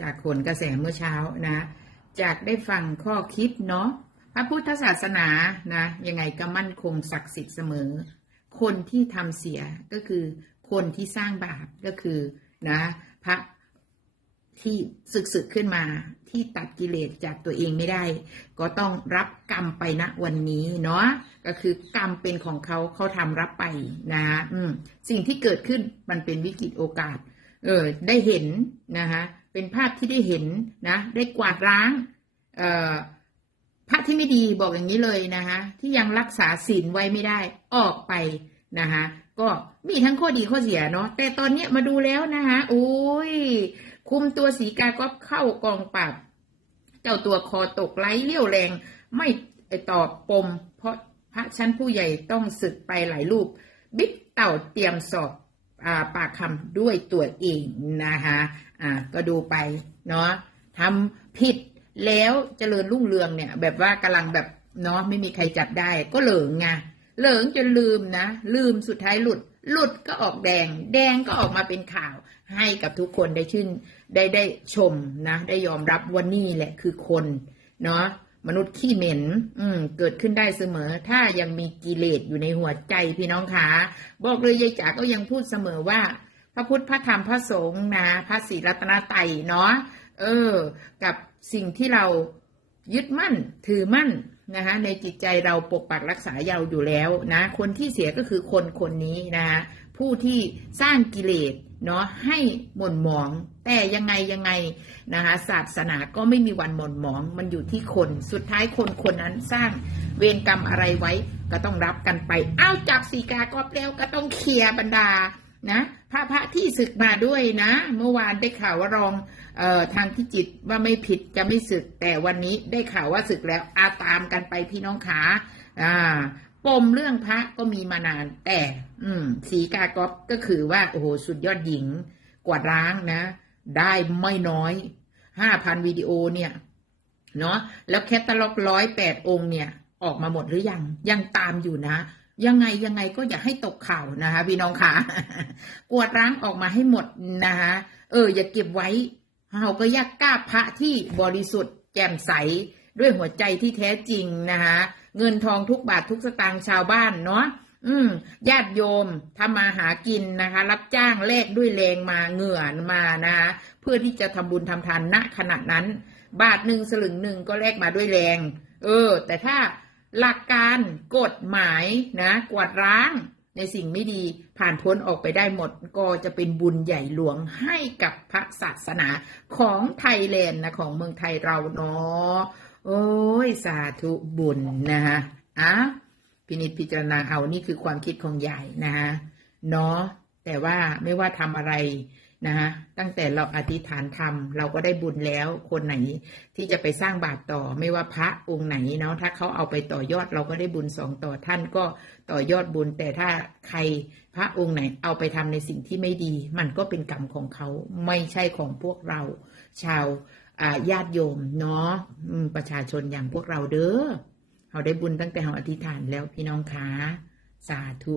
จากผลกระแสเมื่อเช้านะ จากได้ฟังข้อคิดเนาะพระพุทธศาสนานะยังไงก็มั่นคงศักดิ์สิทธิ์เสมอ คนที่ทำเสียก็คือคนที่สร้างบาปก็คือนะพระที่ศึกศึกขึ้นมาที่ตัดกิเลสจากตัวเองไม่ได้ ก็ต้องรับกรรมไปณวันนี้เนาะก็คือกรรมเป็นของเขาเขาทำรับไปนะอืมสิ่งที่เกิดขึ้นมันเป็นวิกฤตโอกาส เออได้เห็นนะคะ เป็นภาพที่ได้เห็นนะ ได้กวาดล้างพระที่ไม่ดีบอกอย่างนี้เลยนะคะที่ยังรักษาศีลไว้ไม่ได้ออกไปนะคะก็มีทั้งข้อดีข้อเสียเนาะแต่ตอนนี้มาดูแล้วนะคะโอ้ย คุมตัวสีกาก็เข้ากองปราบเจ้าตัวคอตกไร้เลี้ยวแรง ไม่ตอบปม เพราะพระชั้นผู้ใหญ่ต้องศึกไปหลายรูป บิ๊กเต่าเตรียมสอบ ปากคำด้วยตัวเองนะคะอ่าก็ดูไปเนาะทำผิดแล้วเจริญรุ่งเรืองเนี่ย แบบว่ากำลังแบบเนาะไม่มีใครจับได้ก็เหลิงไงเหลิงจนลืมนะ ลืมสุดท้ายหลุด หลุดก็ออกแดง แดงก็ออกมาเป็นข่าว ให้กับทุกคนได้ชื่นได้ได้ชมนะ ได้ยอมรับว่านี่แหละคือคน เนาะ มนุษย์ขี้เหม็น อืม เกิดขึ้นได้เสมอ ถ้ายังมีกิเลสอยู่ในหัวใจพี่น้องคะบอกเลยยายจ๋าก็ยังพูดเสมอว่า พระพุทธพระธรรมพระสงฆ์นะพระศีรัตนตรัยเนาะเออ กับสิ่งที่เรายึดมั่นถือมั่นนะคะในจิตใจเราปกปักรักษาเราอยู่แล้วนะ คนที่เสียก็คือคนคนนี้นะคะ ผู้ที่สร้างกิเลสเนาะให้หม่นหมอง แต่ยังไงยังไงนะคะศาสนาก็ไม่มีวันหม่นหมอง มันอยู่ที่คนสุดท้ายคนคนนั้นสร้างเวรกรรมอะไรไว้ก็ต้องรับกันไปเอ้าจับสีกากอบแล้วก็ต้องเคลียร์บรรดานะพระพระที่ศึกมาด้วยนะ เมื่อวานได้ข่าวว่ารองเออทางที่จิตว่าไม่ผิดจะไม่ศึกแต่วันนี้ได้ข่าวว่าศึกแล้วอาตามกันไปพี่น้องขาอ่า ปมเรื่องพระก็มีมานาน แต่ อืม สีกากอบก็คือว่า โอ้โห สุดยอดหญิง กวาดล้างนะ ได้ไม่น้อยห้าพันวิดีโอเนี่ย เนาะแล้วแคตตาล็อกร้อยแปดองค์เนี่ย ออกมาหมดหรือยัง ยังตามอยู่นะ ยังไงยังไงก็อย่าให้ตกข่าวนะคะพี่น้องค่ะกวาดล้างออกมาให้หมดนะคะเออ อย่าเก็บไว้เราก็ยากกล้าพระที่บริสุทธิ์แจ่มใสด้วยหัวใจที่แท้จริงนะคะ เงินทองทุกบาททุกสตางค์ชาวบ้านเนาะอืมญาติโยมทำมาหากินนะคะ รับจ้างแลกด้วยแรงมาเหงื่อมานะคะเพื่อที่จะทำบุญทำทานณขณะนั้น บาทหนึ่งสลึงหนึ่งก็แลกมาด้วยแรง เออ แต่ถ้าหลักการกฎหมายนะ กวาดล้างในสิ่งไม่ดีผ่านพ้นออกไปได้หมดก็จะเป็นบุญใหญ่หลวงให้กับพระศาสนาของไทยแลนด์นะของเมืองไทยเราเนาะ โอ้ย สาธุบุญนะฮะอะพินิจพิจารณาเอานี่คือความคิดของใหญ่นะฮะเนาะแต่ว่าไม่ว่าทำอะไรนะฮะตั้งแต่เราอธิษฐานทำเราก็ได้บุญแล้วคนไหนที่จะไปสร้างบาปต่อ ไม่ว่าพระองค์ไหนเนาะถ้าเขาเอาไปต่อยอดเราก็ได้บุญสองต่อท่านก็ต่อยอดบุญ แต่ถ้าใครพระองค์ไหนเอาไปทำในสิ่งที่ไม่ดี มันก็เป็นกรรมของเขาไม่ใช่ของพวกเรา ชาว ญาติโยมเนาะอืมประชาชนอย่างพวกเราเด้อเราได้บุญตั้งแต่เราอธิษฐานแล้วพี่น้องคะสาธุ